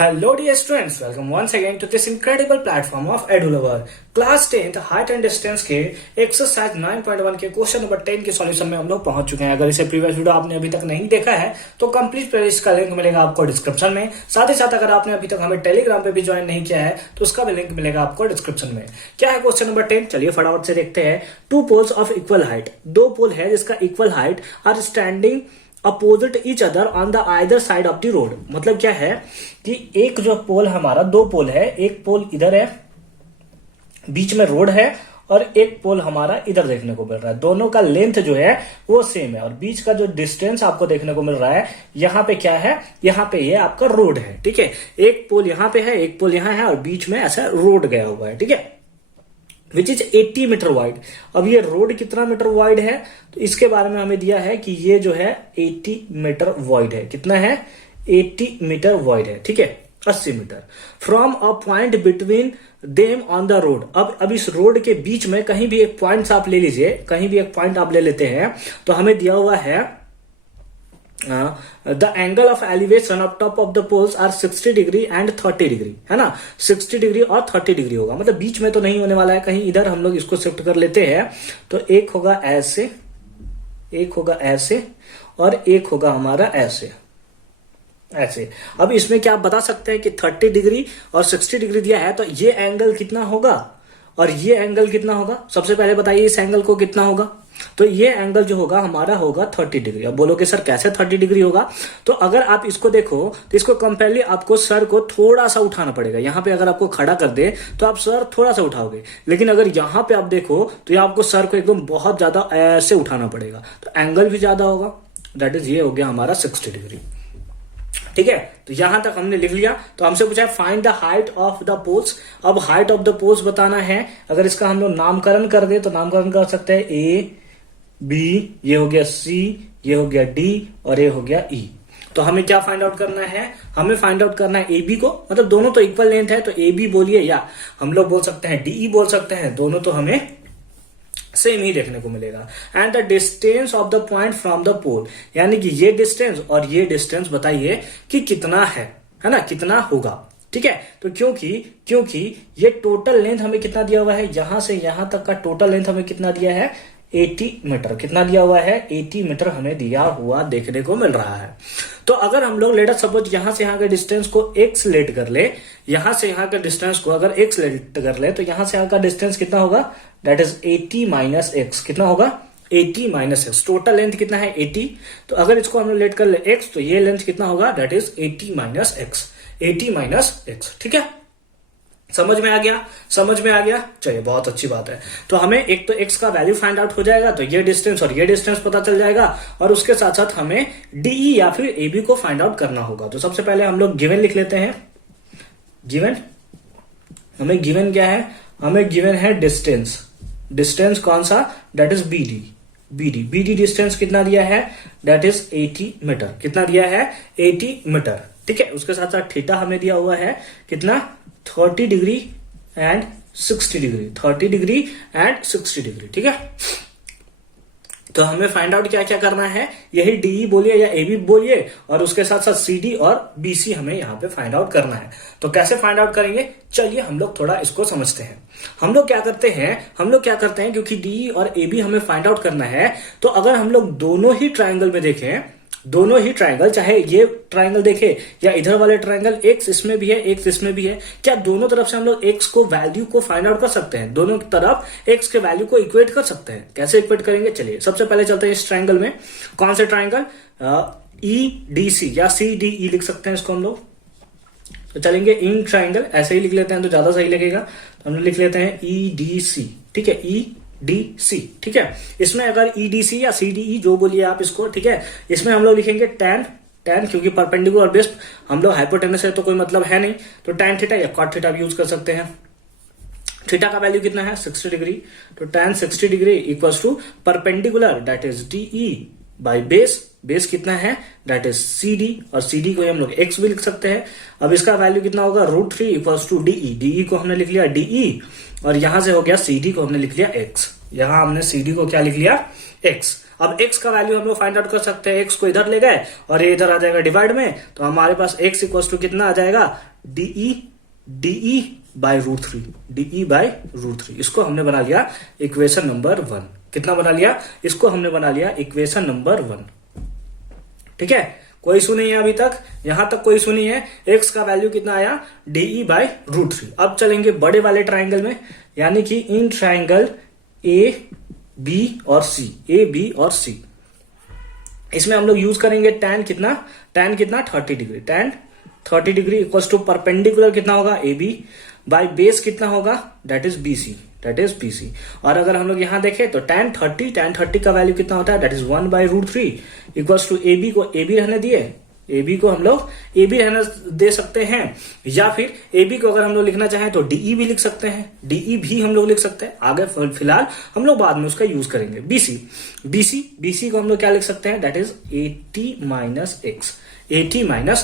Hello dear students, welcome once again to this incredible platform of EduLover. Class 10th height and distance के exercise 9.1 के question number 10 के solution में हम लोग पहुंच चुके हैं। अगर इसे प्रीवियस वीडियो आपने अभी तक नहीं देखा है तो कंप्लीट प्लेलिस्ट का लिंक मिलेगा आपको डिस्क्रिप्शन में। साथ ही साथ अगर आपने अभी तक हमें टेलीग्राम पे भी ज्वाइन नहीं किया है तो उसका भी लिंक मिलेगा आपको डिस्क्रिप्शन में। क्या है क्वेश्चन नंबर 10, चलिए फटाफट से देखते हैं। Two poles of equal height, दो पोल है जिसका equal height are standing opposite each other on the either side of the road. मतलब क्या है कि एक जो पोल हमारा, दो पोल है, एक पोल इधर है, बीच में रोड है, और एक पोल हमारा इधर देखने को मिल रहा है। दोनों का लेंथ जो है वो सेम है और बीच का जो डिस्टेंस आपको देखने को मिल रहा है, यहाँ पे क्या है, यहाँ पे ये आपका रोड है। ठीक है, एक पोल यहाँ पे है, एक पोल यहाँ है और बीच में ऐसा रोड गया हुआ है। ठीक है, विच इज 80 मीटर वाइड। अब ये रोड कितना मीटर वाइड है तो इसके बारे में हमें दिया है कि ये जो है 80 मीटर वाइड है। कितना है? 80 मीटर वाइड है। ठीक है, 80 metre. From a point between them on the road. अब इस रोड के बीच में कहीं भी एक पॉइंट आप ले लीजिए, कहीं भी एक पॉइंट आप ले लेते हैं तो हमें दिया हुआ है the angle of elevation of top of the poles are 60 degree and 30 degree, है ना। 60 डिग्री और 30 डिग्री होगा, मतलब बीच में तो नहीं होने वाला है, कहीं इधर हम लोग इसको शिफ्ट कर लेते हैं। तो एक होगा ऐसे, एक होगा ऐसे और एक होगा हमारा ऐसे ऐसे। अब इसमें क्या आप बता सकते हैं कि 30 डिग्री और 60 डिग्री दिया है तो ये एंगल कितना होगा और ये एंगल कितना होगा? सबसे पहले बताइए इस एंगल को कितना होगा। तो ये एंगल जो होगा हमारा होगा 30 डिग्री। अब बोलोगे सर कैसे 30 डिग्री होगा? तो अगर आप इसको देखो तो इसको कंपेयरली आपको सर को थोड़ा सा उठाना पड़ेगा। यहाँ पे अगर आपको खड़ा कर दे तो आप सर थोड़ा सा उठाओगे, लेकिन अगर यहाँ पे आप देखो तो ये आपको सर को एकदम बहुत ज्यादा ऐसे उठाना पड़ेगा, तो एंगल भी ज्यादा होगा। दैट इज ये हो गया हमारा 60 डिग्री। ठीक है, तो यहां तक हमने लिख लिया। तो हमसे पूछा है find the height of the poles. अब हाइट ऑफ द पोल्स बताना है। अगर इसका हम लोग नामकरण कर दे तो नामकरण कर सकते हैं ए बी, ये हो गया सी, ये हो गया डी और ये हो गया ई। तो हमें क्या फाइंड आउट करना है? हमें फाइंड आउट करना है ए बी को, मतलब दोनों तो इक्वल लेंथ है तो ए बी बोलिए या हम लोग बोल सकते हैं डीई बोल सकते हैं, दोनों तो हमें सेम ही देखने को मिलेगा। And the distance of the point from the pole, यानी कि ये डिस्टेंस और ये डिस्टेंस बताइए कि कितना है ना, कितना होगा। ठीक है, तो क्योंकि ये टोटल लेंथ हमें कितना दिया हुआ है, यहां से यहां तक का टोटल लेंथ हमें कितना दिया है? 80 मीटर। कितना दिया हुआ है? 80 मीटर हमें दिया हुआ देखने को मिल रहा है। तो अगर हम लोग लेट सपोज यहां से यहां के डिस्टेंस को x लेट कर ले, यहां से यहां के डिस्टेंस को अगर x लेट कर ले तो यहां से यहां का डिस्टेंस कितना होगा? That is 80 minus x. कितना होगा? 80 माइनस एक्स। टोटल लेंथ कितना है? 80। तो अगर इसको हम लोग लेट कर ले x तो ये लेंथ कितना होगा? That is 80 minus x. 80 minus x. ठीक है, समझ में आ गया? समझ में आ गया, चलिए बहुत अच्छी बात है। तो हमें एक तो x का वैल्यू फाइंड आउट हो जाएगा, तो ये डिस्टेंस और ये डिस्टेंस पता चल जाएगा, और उसके साथ साथ हमें डीई या फिर AB को फाइंड आउट करना होगा। तो सबसे पहले हम लोग गिवन लिख लेते हैं। गिवन, हमें गिवन क्या है? हमें गिवन है डिस्टेंस। डिस्टेंस कौन सा? दैट इज BD डिस्टेंस कितना दिया है? That is 80 metre. कितना दिया है? 80 मीटर। ठीक है, उसके साथ साथ थीटा हमें दिया हुआ है कितना? 30 degree and 60 degree. 30 degree and 60 degree. ठीक है, तो हमें फाइंड आउट क्या क्या करना है, यही डीई बोलिए या एबी बोलिए, और उसके साथ साथ सीडी और बीसी हमें यहाँ पे फाइंड आउट करना है। तो कैसे फाइंड आउट करेंगे, चलिए हम लोग थोड़ा इसको समझते हैं। हम लोग क्या करते हैं क्योंकि डीई और एबी हमें फाइंड आउट करना है, तो अगर हम लोग दोनों ही ट्राइंगल में देखें, दोनों ही ट्राइंगल, चाहे ये ट्राइंगल देखे या इधर वाले ट्राइंगल, एक्स इसमें भी है, एक्स इसमें भी है, क्या दोनों तरफ से हम लोग एक्स को वैल्यू को फाइंड आउट कर सकते हैं? दोनों तरफ एक्स के वैल्यू को इक्वेट कर सकते हैं। कैसे इक्वेट करेंगे, चलिए सबसे पहले चलते हैं इस ट्राइंगल में। कौन से ट्राइंगल? EDC या CDE लिख सकते हैं इसको हम लोग। तो चलेंगे इन ट्राइंगल, ऐसे ही लिख लेते हैं तो ज्यादा सही लगेगा। तो हम लोग लिख लेते हैं EDC। ठीक है, EDC। ठीक है, इसमें अगर EDC या CDE जो बोलिए आप इसको, ठीक है, इसमें हम लोग लिखेंगे tan, क्योंकि परपेंडिकुलर और बेस हम लोग हाइपोटेनस है तो कोई मतलब है नहीं, तो tan थीटा या cot थीटा भी यूज कर सकते हैं। थीटा का वैल्यू कितना है? 60 डिग्री। तो tan 60 degree equals to perpendicular, that is DE by base कितना है? दैट इज CD, और CD को हम लोग x भी लिख सकते हैं। अब इसका वैल्यू कितना होगा? √3 इक्वल्स टू DE को हमने लिख लिया DE, और यहां से हो गया CD को हमने लिख लिया x। यहां हमने CD को क्या लिख लिया? x। अब x का वैल्यू हम लोग फाइंड आउट कर सकते हैं, x को इधर ले गए और ये इधर आ जाएगा डिवाइड में, तो हमारे पास x इक्वल टू कितना आ जाएगा, DE बाय रूट थ्री। इसको हमने बना लिया इक्वेशन नंबर 1। कितना बना लिया, इसको हमने बना लिया इक्वेशन नंबर 1। ठीक है, कोई इशू नहीं है अभी तक, यहां तक कोई इशू नहीं है। x का वैल्यू कितना आया, DE बाय रूट थ्री। अब चलेंगे बड़े वाले ट्राइंगल में, यानी कि इन ट्राइंगल AB और C। इसमें हम लोग यूज करेंगे tan कितना 30 degree. tan 30 degree equal to perpendicular कितना होगा, AB बाय बेस कितना होगा, दैट इज BC। और अगर हम लोग यहां देखें तो tan 30 का वैल्यू कितना होता है, that is 1 by root three equal to AB को AB रहने दिए, AB को हम लोग AB रहने दे सकते हैं, या फिर AB को अगर हम लोग लिखना चाहें तो DE भी लिख सकते हैं, DE भी हम लोग लिख सकते हैं। आगे फिलहाल हम लोग बाद में उसका यूज करेंगे। BC को हम लोग क्या लिख सकते हैं, that is 80 minus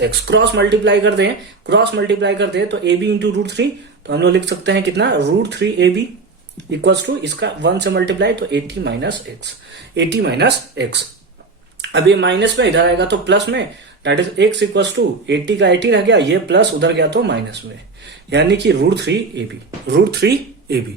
x. Cross multiply कर दें तो AB इंटू रूट थ्री, तो हम लोग लिख सकते हैं कितना, root three AB equals to इसका 1 से मल्टीप्लाई तो 80 माइनस एक्स। अब ये माइनस में इधर आएगा तो प्लस में, that is x equals to 80 का 80 रह गया, ये प्लस उधर गया तो माइनस में, यानी कि रूट थ्री AB।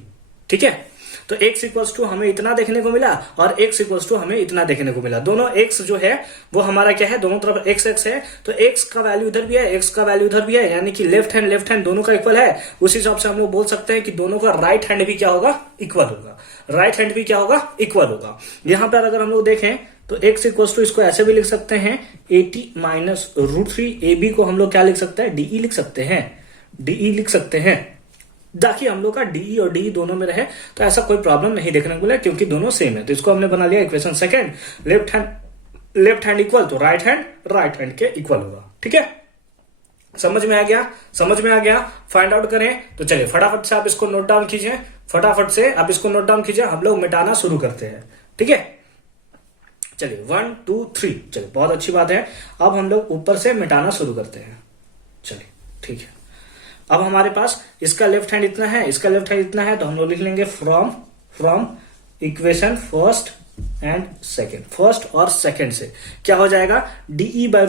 ठीक है, तो x इक्वल्स टू हमें इतना देखने को मिला और x इक्वल्स टू हमें इतना देखने को मिला। दोनों x जो है वो हमारा क्या है, दोनों तरफ x है, तो x का वैल्यू इधर भी है, x का वैल्यू इधर भी है, यानी कि लेफ्ट हैंड दोनों का इक्वल है। उस हिसाब से हम लोग बोल सकते हैं कि दोनों का राइट हैंड भी क्या होगा, इक्वल होगा। यहां पर अगर हम लोग देखें तो x इक्वल्स टू इसको ऐसे भी लिख सकते हैं, 80 माइनस रूट थ्री AB को हम लोग क्या लिख सकते हैं, DE लिख सकते हैं। ताकि हम लोग का DE और DE दोनों में रहे, तो ऐसा कोई प्रॉब्लम नहीं देखने को मिला, क्योंकि दोनों सेम है। तो इसको हमने बना लिया equation second, left hand equal तो राइट हैंड के इक्वल होगा। ठीक है, समझ में आ गया। फाइंड आउट करें तो चलिए फटाफट से आप इसको नोट डाउन कीजिए, हम लोग मिटाना शुरू करते हैं। ठीक है, चलिए 1 2 3, चलिए बहुत अच्छी बात है। अब हम लोग ऊपर से मिटाना शुरू करते हैं। चलिए ठीक है, अब हमारे पास इसका लेफ्ट हैंड इतना है, तो हम लोग लिख लेंगे फ्रॉम इक्वेशन फर्स्ट और सेकंड से क्या हो जाएगा, DE बाय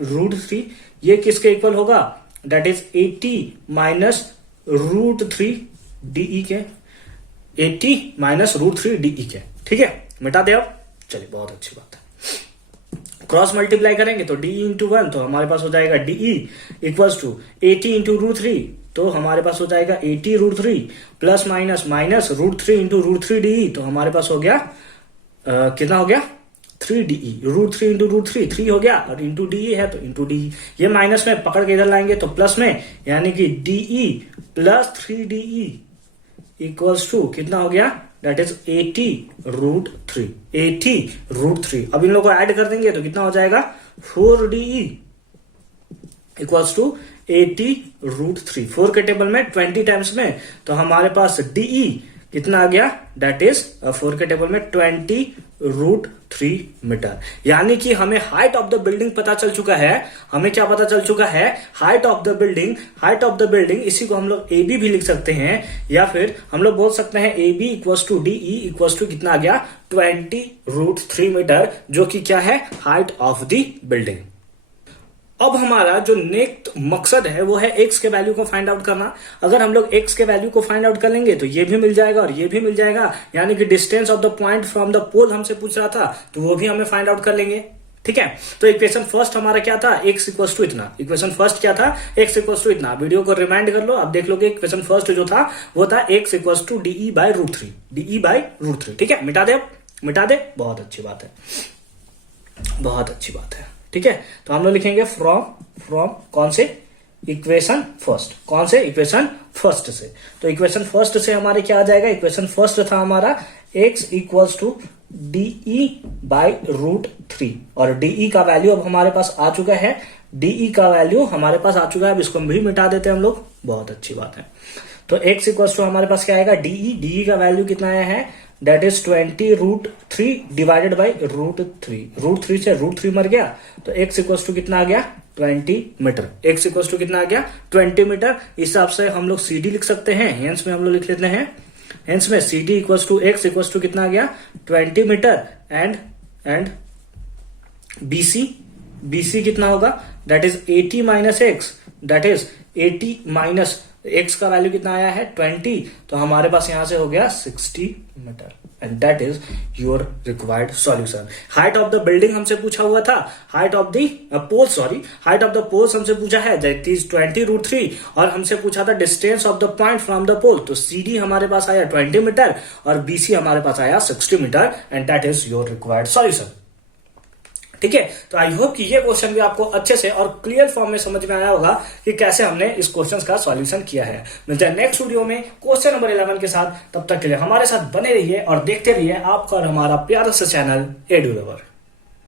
रूट थ्री, ये किसके इक्वल होगा, that is 80 minus root three DE के, 80 माइनस रूट थ्री DE के। ठीक है, मिटा दे अब। चलिए बहुत अच्छी बात है। क्रॉस मल्टीप्लाई करेंगे तो DE इंटू 1, तो हमारे पास हो जाएगा DE equals to 80 into root three, तो हमारे पास हो जाएगा 80 root three plus minus root three into root three DE, तो हमारे पास हो गया कितना हो गया, 3DE। Root three into root three 3 हो गया, और इंटू DE है तो इंटू DE। ये माइनस में पकड़ के इधर लाएंगे तो प्लस में, यानी कि DE plus 3DE equals to कितना हो गया, दैट इज 80 रूट थ्री। अब इन लोगों को ऐड कर देंगे तो कितना हो जाएगा, 4DE equals to 80 root three. 4 के टेबल में 20 टाइम्स में, तो हमारे पास DE कितना आ गया, दैट इज 4 के टेबल में 20 रूट थ्री मीटर। यानी कि हमें हाइट ऑफ द बिल्डिंग पता चल चुका है। हमें क्या पता चल चुका है, हाइट ऑफ द बिल्डिंग। इसी को हम लोग AB भी लिख सकते हैं, या फिर हम लोग बोल सकते हैं AB equals to DE equals to कितना आ गया, 20 रूट थ्री मीटर, जो कि क्या है, हाइट ऑफ द बिल्डिंग। अब हमारा जो नेक्स्ट मकसद है वो है x के वैल्यू को फाइंड आउट करना। अगर हम लोग x के वैल्यू को फाइंड आउट कर लेंगे तो ये भी मिल जाएगा और ये भी मिल जाएगा, यानी कि distance of the point from the pole हमसे पूछ रहा था, तो वो भी हमें फाइंड आउट कर लेंगे। ठीक है, तो इक्वेशन फर्स्ट हमारा क्या था, x इक्वल्स टू इतना। इक्वेशन फर्स्ट क्या था, x इक्वल्स टू इतना। वीडियो को रिमाइंड कर लो, आप देख लोगे इक्वेशन फर्स्ट जो था वो था x equals to DE by root three. ठीक है, मिटा दे, बहुत अच्छी बात है। ठीक है, तो हम लोग लिखेंगे फ्रॉम कौन से, इक्वेशन फर्स्ट से। तो इक्वेशन फर्स्ट से हमारे क्या आ जाएगा, इक्वेशन फर्स्ट था हमारा x equals to DE by root three, और DE का वैल्यू अब हमारे पास आ चुका है। अब इसको भी मिटा देते हैं हम लोग, बहुत अच्छी बात है। तो x इक्वल्स टू हमारे पास क्या आएगा, DE का वैल्यू कितना आया है, that is 20 root three divided by root three से रूट थ्री मर गया, तो x इक्वल्स टू कितना आ गया, 20 मीटर। x इक्वल्स टू कितना आ गया, 20 मीटर। इस हिसाब से हम लोग CD लिख सकते हैं, हेंस में हम लोग लिख लेते हैं हेंस में C D equal to X equal to कितना आ गया 20 मीटर एंड BC कितना होगा that is 80 minus X, that is 80 minus X का वैल्यू कितना आया है 20, तो हमारे पास यहां से हो गया 60 metre and that is your required solution. Height of the building हमसे पूछा हुआ था, हाइट ऑफ द पोल्स हमसे पूछा है दैट इज 20√3 और हमसे पूछा था distance of the point from the pole, तो CD हमारे पास आया 20 मीटर और BC हमारे पास आया 60 metre and that is your required solution. ठीक है, तो आई होप कि ये क्वेश्चन भी आपको अच्छे से और क्लियर फॉर्म में समझ में आया होगा कि कैसे हमने इस क्वेश्चन का सॉल्यूशन किया है। मिलते हैं नेक्स्ट वीडियो में क्वेश्चन नंबर 11 के साथ, तब तक के लिए हमारे साथ बने रहिए और देखते रहिए आपका और हमारा प्यारा सा चैनल एडू लवर।